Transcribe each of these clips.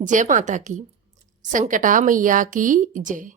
जय माता की। संकटा मैया की जय।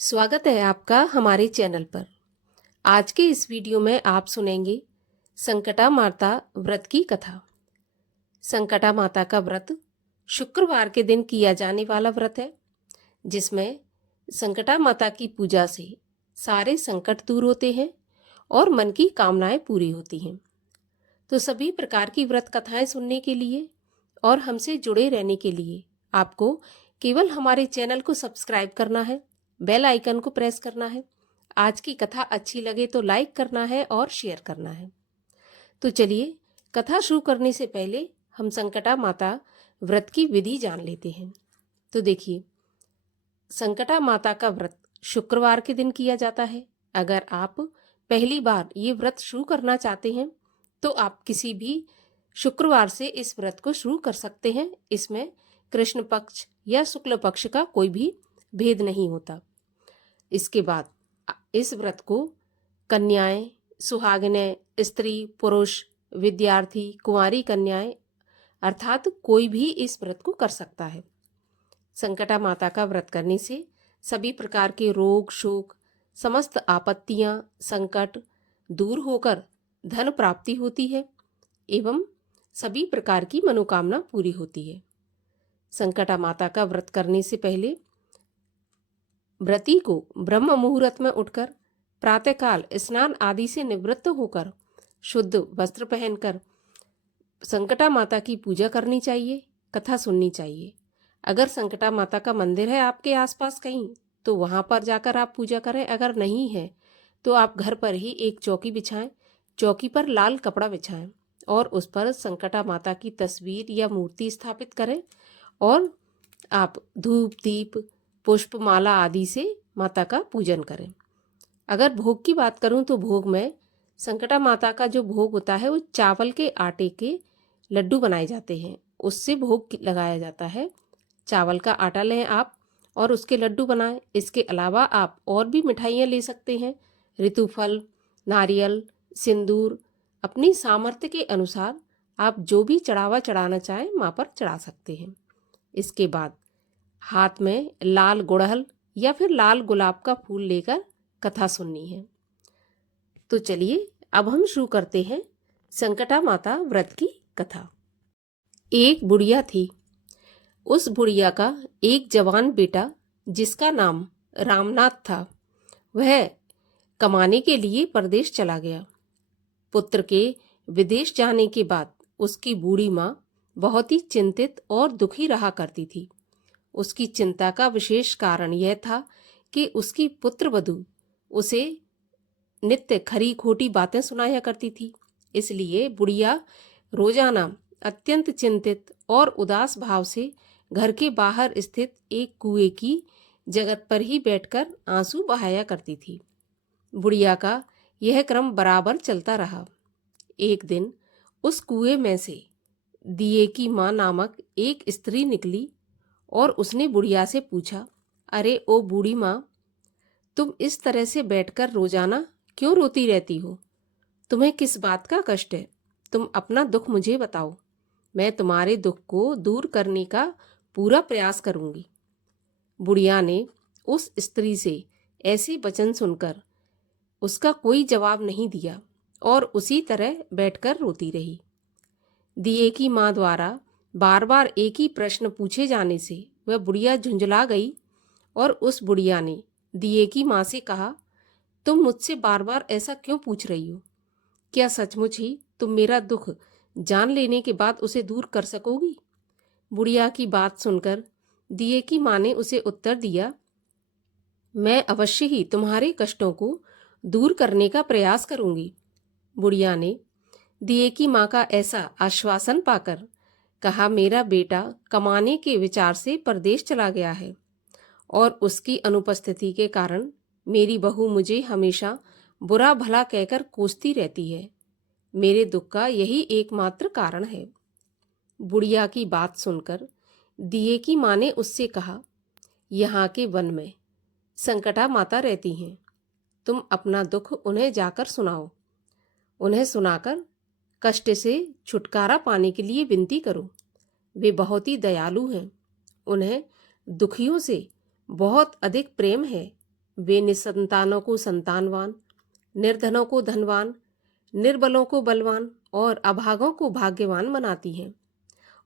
स्वागत है आपका हमारे चैनल पर। आज के इस वीडियो में आप सुनेंगे संकटा माता व्रत की कथा। संकटा माता का व्रत शुक्रवार के दिन किया जाने वाला व्रत है, जिसमें संकटा माता की पूजा से सारे संकट दूर होते हैं और मन की कामनाएं पूरी होती हैं। तो सभी प्रकार की व्रत कथाएं सुनने के लिए और हमसे जुड़े रहने के लिए आपको केवल हमारे चैनल को सब्सक्राइब करना है, बेल आइकन को प्रेस करना है। आज की कथा अच्छी लगे तो लाइक करना है और शेयर करना है। तो चलिए, कथा शुरू करने से पहले हम संकटा माता व्रत की विधि जान लेते हैं। तो देखिए, संकटा माता का व्रत शुक्रवार के दिन किया जाता है। अगर आप पहली बार ये व्रत शुरू करना चाहते हैं तो आप किसी भी शुक्रवार से इस व्रत को शुरू कर सकते हैं। इसमें कृष्ण पक्ष या शुक्ल पक्ष का कोई भी भेद नहीं होता। इसके बाद इस व्रत को कन्याएं, सुहागिनें, स्त्री, पुरुष, विद्यार्थी, कुंवारी कन्याएं अर्थात कोई भी इस व्रत को कर सकता है। संकटा माता का व्रत करने से सभी प्रकार के रोग, शोक, समस्त आपत्तियां, संकट दूर होकर धन प्राप्ति होती है एवं सभी प्रकार की मनोकामना पूरी होती है। संकटा माता का व्रत करने से पहले व्रती को ब्रह्म मुहूर्त में उठकर प्रातःकाल स्नान आदि से निवृत्त होकर शुद्ध वस्त्र पहनकर संकटा माता की पूजा करनी चाहिए, कथा सुननी चाहिए। अगर संकटा माता का मंदिर है आपके आसपास कहीं तो वहां पर जाकर आप पूजा करें। अगर नहीं है तो आप घर पर ही एक चौकी बिछाएं। चौकी पर लाल कपड़ा बिछाएं और उस पर संकटा माता की तस्वीर या मूर्ति स्थापित करें और आप धूप, दीप, पुष्प, माला आदि से माता का पूजन करें। अगर भोग की बात करूं तो भोग में संकटा माता का जो भोग होता है वो चावल के आटे के लड्डू बनाए जाते हैं, उससे भोग लगाया जाता है। चावल का आटा लें आप और उसके लड्डू बनाएं। इसके अलावा आप और भी मिठाइयाँ ले सकते हैं। ऋतुफल, नारियल, सिंदूर, अपनी सामर्थ्य के अनुसार आप जो भी चढ़ावा चढ़ाना चाहें माँ पर चढ़ा सकते हैं। इसके बाद हाथ में लाल गुड़हल या फिर लाल गुलाब का फूल लेकर कथा सुननी है। तो चलिए अब हम शुरू करते हैं संकटा माता व्रत की कथा। एक बुढ़िया थी। उस बुढ़िया का एक जवान बेटा जिसका नाम रामनाथ था, वह कमाने के लिए परदेश चला गया। पुत्र के विदेश जाने के बाद उसकी बूढ़ी माँ बहुत ही चिंतित और दुखी रहा करती थी। उसकी चिंता का विशेष कारण यह था कि उसकी पुत्रवधू उसे नित्य खरी खोटी बातें सुनाया करती थी। इसलिए बुढ़िया रोजाना अत्यंत चिंतित और उदास भाव से घर के बाहर स्थित एक कुएं की जगत पर ही बैठकर आंसू बहाया करती थी। बुढ़िया का यह क्रम बराबर चलता रहा। एक दिन उस कुएं में से दिए की माँ नामक एक स्त्री निकली और उसने बुढ़िया से पूछा, अरे ओ बूढ़ी माँ, तुम इस तरह से बैठकर रोजाना क्यों रोती रहती हो? तुम्हें किस बात का कष्ट है? तुम अपना दुख मुझे बताओ, मैं तुम्हारे दुख को दूर करने का पूरा प्रयास करूंगी। बुढ़िया ने उस स्त्री से ऐसे वचन सुनकर उसका कोई जवाब नहीं दिया और उसी तरह बैठकर रोती रही। दिए की माँ द्वारा बार बार एक ही प्रश्न पूछे जाने से वह बुढ़िया झुंझला गई और उस बुढ़िया ने दिए की माँ से कहा, तुम मुझसे बार बार ऐसा क्यों पूछ रही हो? क्या सचमुच ही तुम मेरा दुख जान लेने के बाद उसे दूर कर सकोगी? बुढ़िया की बात सुनकर दिए की माँ ने उसे उत्तर दिया, मैं अवश्य ही तुम्हारे कष्टों को दूर करने का प्रयास करूंगी। बुढ़िया ने दिए की माँ का ऐसा आश्वासन पाकर कहा, मेरा बेटा कमाने के विचार से परदेश चला गया है और उसकी अनुपस्थिति के कारण मेरी बहू मुझे हमेशा बुरा भला कहकर कोसती रहती है। मेरे दुख का यही एकमात्र कारण है। बुढ़िया की बात सुनकर दिए की माँ ने उससे कहा, यहाँ के वन में संकटा माता रहती हैं, तुम अपना दुख उन्हें जाकर सुनाओ। उन्हें सुनाकर कष्ट से छुटकारा पाने के लिए विनती करो। वे बहुत ही दयालु हैं उन्हें दुखियों से बहुत अधिक प्रेम है। वे निसंतानों को संतानवान, निर्धनों को धनवान, निर्बलों को बलवान और अभागों को भाग्यवान बनाती हैं।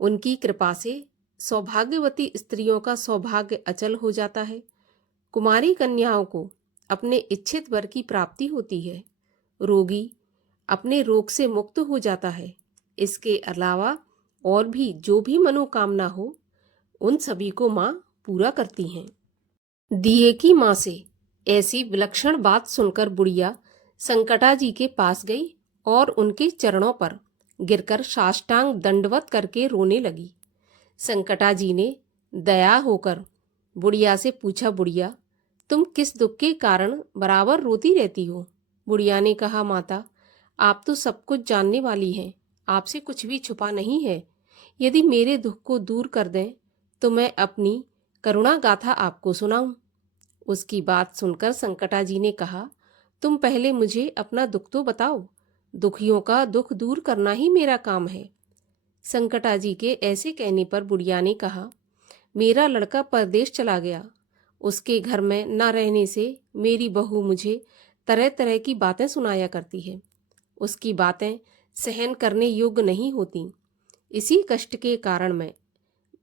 उनकी कृपा से सौभाग्यवती स्त्रियों का सौभाग्य अचल हो जाता है। कुमारी कन्याओं को अपने इच्छित वर की प्राप्ति होती है। रोगी अपने रोग से मुक्त हो जाता है। इसके अलावा और भी जो भी मनोकामना हो, उन सभी को माँ पूरा करती हैं। दिए की माँ से ऐसी विलक्षण बात सुनकर बुढ़िया संकटा जी के पास गई और उनके चरणों पर गिरकर साष्टांग दंडवत करके रोने लगी। संकटा जी ने दया होकर बुढ़िया से पूछा, बुढ़िया, तुम किस दुख के कारण बराबर रोती रहती हो? बुढ़िया ने कहा, माता, आप तो सब कुछ जानने वाली हैं, आपसे कुछ भी छुपा नहीं है। यदि मेरे दुख को दूर कर दें तो मैं अपनी करुणा गाथा आपको सुनाऊं। उसकी बात सुनकर संकटा जी ने कहा, तुम पहले मुझे अपना दुख तो बताओ। दुखियों का दुख दूर करना ही मेरा काम है। संकटा जी के ऐसे कहने पर बुढ़िया ने कहा, मेरा लड़का परदेश चला गया। उसके घर में न रहने से मेरी बहू मुझे तरह तरह की बातें सुनाया करती है। उसकी बातें सहन करने योग्य नहीं होती। इसी कष्ट के कारण मैं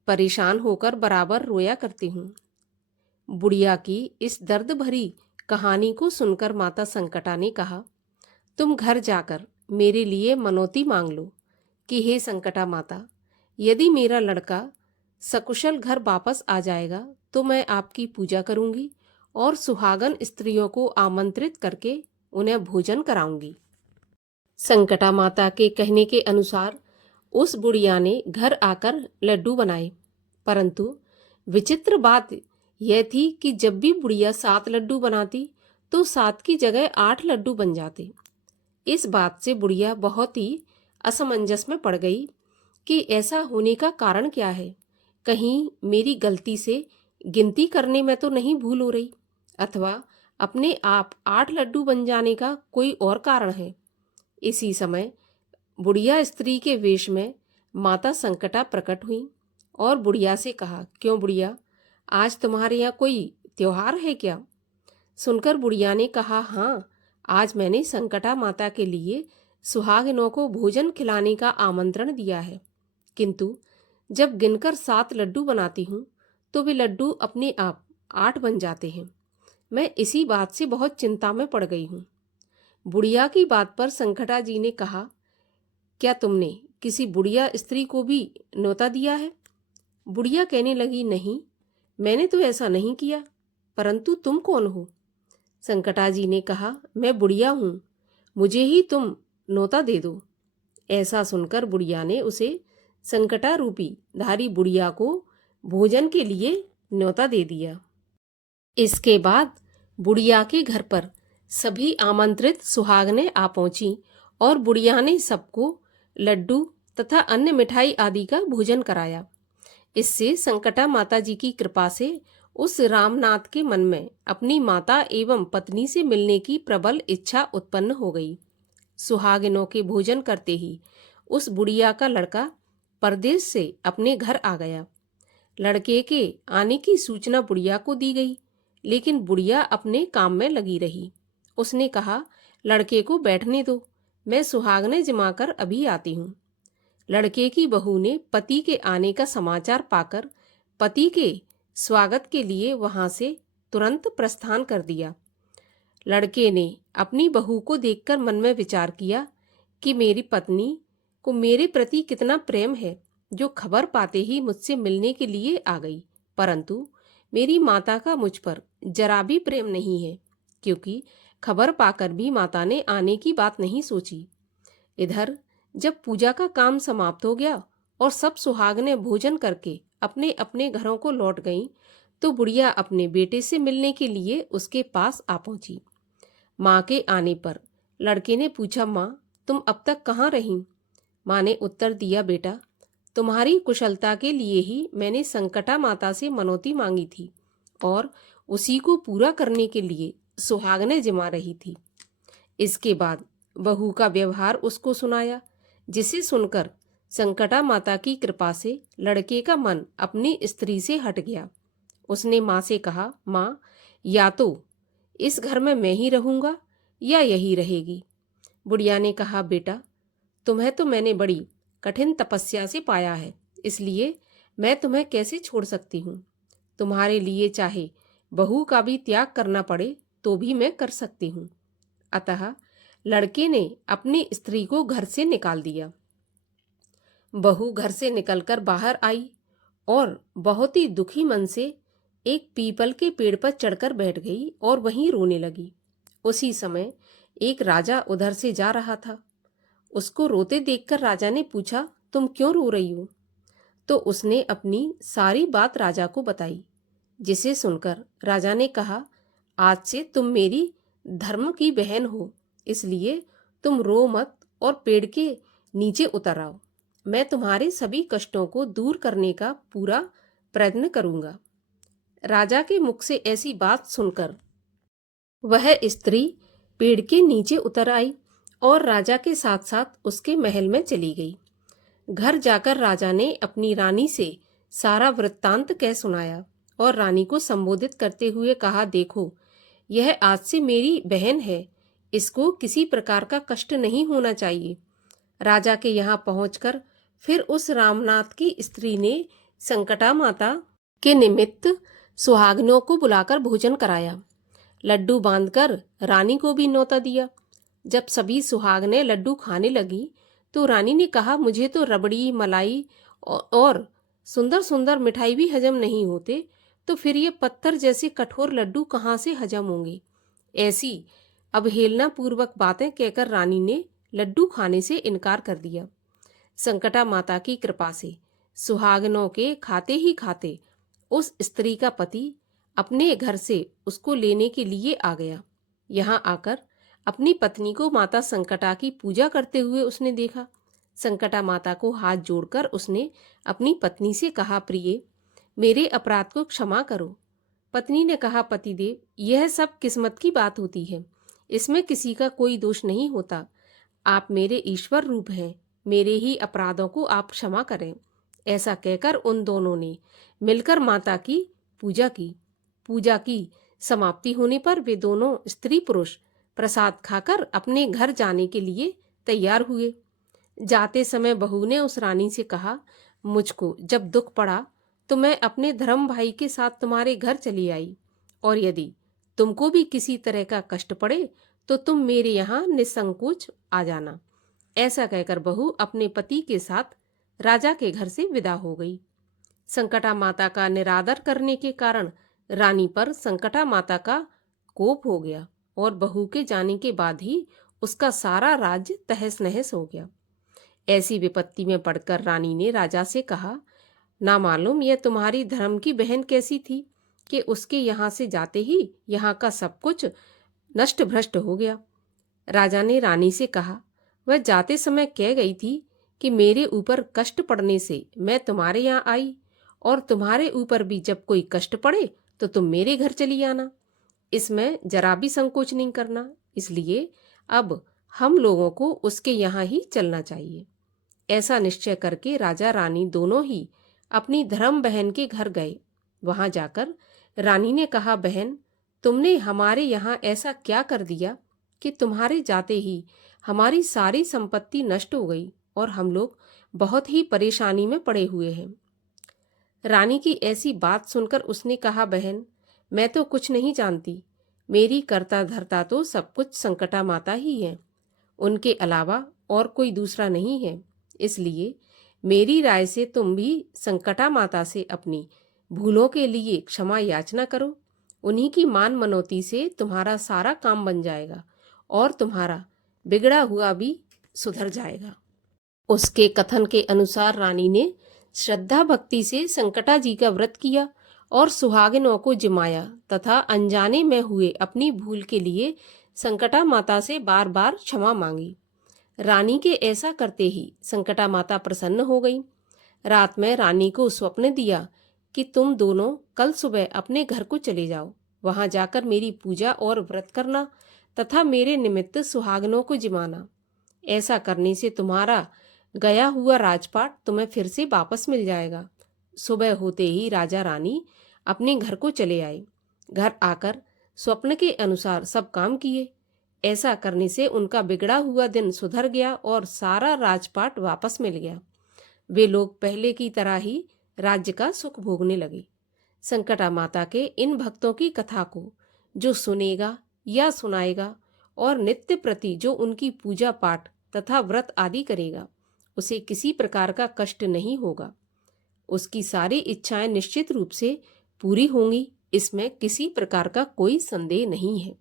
परेशान होकर बराबर रोया करती हूँ। बुढ़िया की इस दर्द भरी कहानी को सुनकर माता संकटा ने कहा, तुम घर जाकर मेरे लिए मनौती मांग लो कि हे संकटा माता, यदि मेरा लड़का सकुशल घर वापस आ जाएगा तो मैं आपकी पूजा करूंगी और सुहागन स्त्रियों को आमंत्रित करके उन्हें भोजन कराऊंगी। संकटा माता के कहने के अनुसार उस बुढ़िया ने घर आकर लड्डू बनाए, परंतु विचित्र बात यह थी कि जब भी बुढ़िया 7 लड्डू बनाती तो 7 की जगह 8 लड्डू बन जाते। इस बात से बुढ़िया बहुत ही असमंजस में पड़ गई कि ऐसा होने का कारण क्या है। कहीं मेरी गलती से गिनती करने में तो नहीं भूल हो रही, अथवा अपने आप 8 लड्डू बन जाने का कोई और कारण है। इसी समय बुढ़िया स्त्री के वेश में माता संकटा प्रकट हुई और बुढ़िया से कहा, क्यों बुढ़िया, आज तुम्हारे यहाँ कोई त्योहार है क्या? सुनकर बुढ़िया ने कहा, हाँ, आज मैंने संकटा माता के लिए सुहागिनों को भोजन खिलाने का आमंत्रण दिया है, किंतु जब गिनकर 7 लड्डू बनाती हूँ तो वे लड्डू अपने आप 8 बन जाते हैं। मैं इसी बात से बहुत चिंता में पड़ गई हूँ। बुढ़िया की बात पर संकटा जी ने कहा, क्या तुमने किसी बुढ़िया स्त्री को भी न्योता दिया है? बुढ़िया कहने लगी, नहीं, मैंने तो ऐसा नहीं किया, परंतु तुम कौन हो? संकटा जी ने कहा, मैं बुढ़िया हूँ, मुझे ही तुम न्योता दे दो। ऐसा सुनकर बुढ़िया ने उसे संकटा रूपी धारी बुढ़िया को भोजन के लिए न्योता दे दिया। इसके बाद बुढ़िया के घर पर सभी आमंत्रित सुहागनें आ पहुंची और बुढ़िया ने सबको लड्डू तथा अन्य मिठाई आदि का भोजन कराया। इससे संकटा माता जी की कृपा से उस रामनाथ के मन में अपनी माता एवं पत्नी से मिलने की प्रबल इच्छा उत्पन्न हो गई। सुहागिनों के भोजन करते ही उस बुढ़िया का लड़का परदेश से अपने घर आ गया। लड़के के आने की सूचना बुढ़िया को दी गई, लेकिन बुढ़िया अपने काम में लगी रही। उसने कहा, लड़के को बैठने दो, मैं सुहागनें जमाकर अभी आती हूँ। लड़के की बहू ने पति के आने का समाचार पाकर पति के स्वागत के लिए वहां से तुरंत प्रस्थान कर दिया। लड़के ने अपनी बहू को देखकर मन में विचार किया कि मेरी पत्नी को मेरे प्रति कितना प्रेम है, जो खबर पाते ही मुझसे मिलने के लिए आ गई, परंतु मेरी माता का मुझ पर जरा भी प्रेम नहीं है, क्योंकि खबर पाकर भी माता ने आने की बात नहीं सोची। इधर जब पूजा का काम समाप्त हो गया और सब सुहागनें भोजन करके अपने अपने घरों को लौट गईं, तो बुढ़िया अपने बेटे से मिलने के लिए उसके पास आ पहुंची। माँ के आने पर लड़के ने पूछा, माँ, तुम अब तक कहाँ रहीं? माँ ने उत्तर दिया, बेटा, तुम्हारी कुशलता के लिए ही मैंने संकटा माता से मनौती मांगी थी और उसी को पूरा करने के लिए सुहागनें जमा रही थी। इसके बाद बहू का व्यवहार उसको सुनाया, जिसे सुनकर संकटा माता की कृपा से लड़के का मन अपनी स्त्री से हट गया। उसने माँ से कहा, माँ, या तो इस घर में मैं ही रहूंगा या यही रहेगी। बुढ़िया ने कहा, बेटा, तुम्हें तो मैंने बड़ी कठिन तपस्या से पाया है, इसलिए मैं तुम्हें कैसे छोड़ सकती हूँ। तुम्हारे लिए चाहे बहू का भी त्याग करना पड़े तो भी मैं कर सकती हूँ। अतः लड़के ने अपनी स्त्री को घर से निकाल दिया। बहू घर से निकलकर बाहर आई और बहुत ही दुखी मन से एक पीपल के पेड़ पर चढ़कर बैठ गई और वहीं रोने लगी। उसी समय एक राजा उधर से जा रहा था। उसको रोते देखकर राजा ने पूछा, तुम क्यों रो रही हो? तो उसने अपनी सारी बात राजा को बताई, जिसे सुनकर राजा ने कहा, आज से तुम मेरी धर्म की बहन हो, इसलिए तुम रो मत और पेड़ के नीचे उतर आओ। मैं तुम्हारे सभी कष्टों को दूर करने का पूरा प्रयत्न करूंगा। राजा के मुख से ऐसी बात सुनकर वह स्त्री पेड़ के नीचे उतर आई और राजा के साथ साथ उसके महल में चली गई। घर जाकर राजा ने अपनी रानी से सारा वृत्तांत कह सुनाया और रानी को संबोधित करते हुए कहा, देखो, यह आज से मेरी बहन है, इसको किसी प्रकार का कष्ट नहीं होना चाहिए। राजा के यहाँ पहुंचकर फिर उस रामनाथ की स्त्री ने संकटा माता के निमित्त सुहागिनों को बुलाकर भोजन कराया। लड्डू बांधकर रानी को भी न्योता दिया। जब सभी सुहागनें लड्डू खाने लगी तो रानी ने कहा, मुझे तो रबड़ी, मलाई और सुंदर सुंदर मिठाई भी हजम नहीं होते, तो फिर ये पत्थर जैसे कठोर लड्डू कहाँ से हजम होंगे। ऐसी अवहेलना पूर्वक बातें कहकर रानी ने लड्डू खाने से इनकार कर दिया। संकटा माता की कृपा से सुहागनों के खाते ही खाते उस स्त्री का पति अपने घर से उसको लेने के लिए आ गया। यहाँ आकर अपनी पत्नी को माता संकटा की पूजा करते हुए उसने देखा। संकटा माता को हाथ जोड़कर उसने अपनी पत्नी से कहा, प्रिय, मेरे अपराध को क्षमा करो। पत्नी ने कहा, पतिदेव, यह सब किस्मत की बात होती है, इसमें किसी का कोई दोष नहीं होता। आप मेरे ईश्वर रूप हैं, मेरे ही अपराधों को आप क्षमा करें। ऐसा कहकर उन दोनों ने मिलकर माता की पूजा की। पूजा की समाप्ति होने पर वे दोनों स्त्री पुरुष प्रसाद खाकर अपने घर जाने के लिए तैयार हुए। जाते समय बहू ने उस रानी से कहा, मुझको जब दुख पड़ा तो मैं अपने धर्म भाई के साथ तुम्हारे घर चली आई, और यदि तुमको भी किसी तरह का कष्ट पड़े तो तुम मेरे यहाँ निसंकोच आ जाना। ऐसा कहकर बहू अपने पति के साथ राजा के घर से विदा हो गई। संकटा माता का निरादर करने के कारण रानी पर संकटा माता का कोप हो गया और बहू के जाने के बाद ही उसका सारा राज्य तहस नहस हो गया। ऐसी विपत्ति में पड़कर रानी ने राजा से कहा, ना मालूम यह तुम्हारी धर्म की बहन कैसी थी कि उसके यहाँ से जाते ही यहाँ का सब कुछ नष्ट भ्रष्ट हो गया। राजा ने रानी से कहा, वह जाते समय कह गई थी कि मेरे ऊपर कष्ट पड़ने से मैं तुम्हारे यहाँ आई, और तुम्हारे ऊपर भी जब कोई कष्ट पड़े तो तुम मेरे घर चली आना। इसमें जरा भी संकोच नहीं करना, इसलिए अब हम लोगों को उसके यहाँ ही चलना चाहिए। ऐसा निश्चय करके राजा रानी दोनों ही अपनी धर्म बहन के घर गए। वहां जाकर रानी ने कहा, बहन, तुमने हमारे यहाँ ऐसा क्या कर दिया कि तुम्हारे जाते ही हमारी सारी संपत्ति नष्ट हो गई और हम लोग बहुत ही परेशानी में पड़े हुए हैं। रानी की ऐसी बात सुनकर उसने कहा, बहन, मैं तो कुछ नहीं जानती, मेरी कर्ता धर्ता तो सब कुछ संकटा माता ही है, उनके अलावा और कोई दूसरा नहीं है। इसलिए मेरी राय से तुम भी संकटा माता से अपनी भूलों के लिए क्षमा याचना करो। उन्हीं की मान मनौती से तुम्हारा सारा काम बन जाएगा और तुम्हारा बिगड़ा हुआ भी सुधर जाएगा। उसके कथन के अनुसार रानी ने श्रद्धा भक्ति से संकटा जी का व्रत किया और सुहागिनों को जिमाया तथा अनजाने में हुए अपनी भूल के लिए संकटा माता से बार बार क्षमा मांगी। रानी के ऐसा करते ही संकटा माता प्रसन्न हो गई। रात में रानी को स्वप्न दिया कि तुम दोनों कल सुबह अपने घर को चले जाओ, वहां जाकर मेरी पूजा और व्रत करना तथा मेरे निमित्त सुहागनों को जिमाना। ऐसा करने से तुम्हारा गया हुआ राजपाट तुम्हें फिर से वापस मिल जाएगा। सुबह होते ही राजा रानी अपने घर को चले आए। घर आकर स्वप्न के अनुसार सब काम किए। ऐसा करने से उनका बिगड़ा हुआ दिन सुधर गया और सारा राजपाट वापस मिल गया। वे लोग पहले की तरह ही राज्य का सुख भोगने लगे। संकटा माता के इन भक्तों की कथा को जो सुनेगा या सुनाएगा और नित्य प्रति जो उनकी पूजा पाठ तथा व्रत आदि करेगा, उसे किसी प्रकार का कष्ट नहीं होगा। उसकी सारी इच्छाएं निश्चित रूप से पूरी होंगी, इसमें किसी प्रकार का कोई संदेह नहीं है।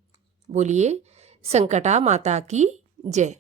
बोलिए संकटा माता की जय।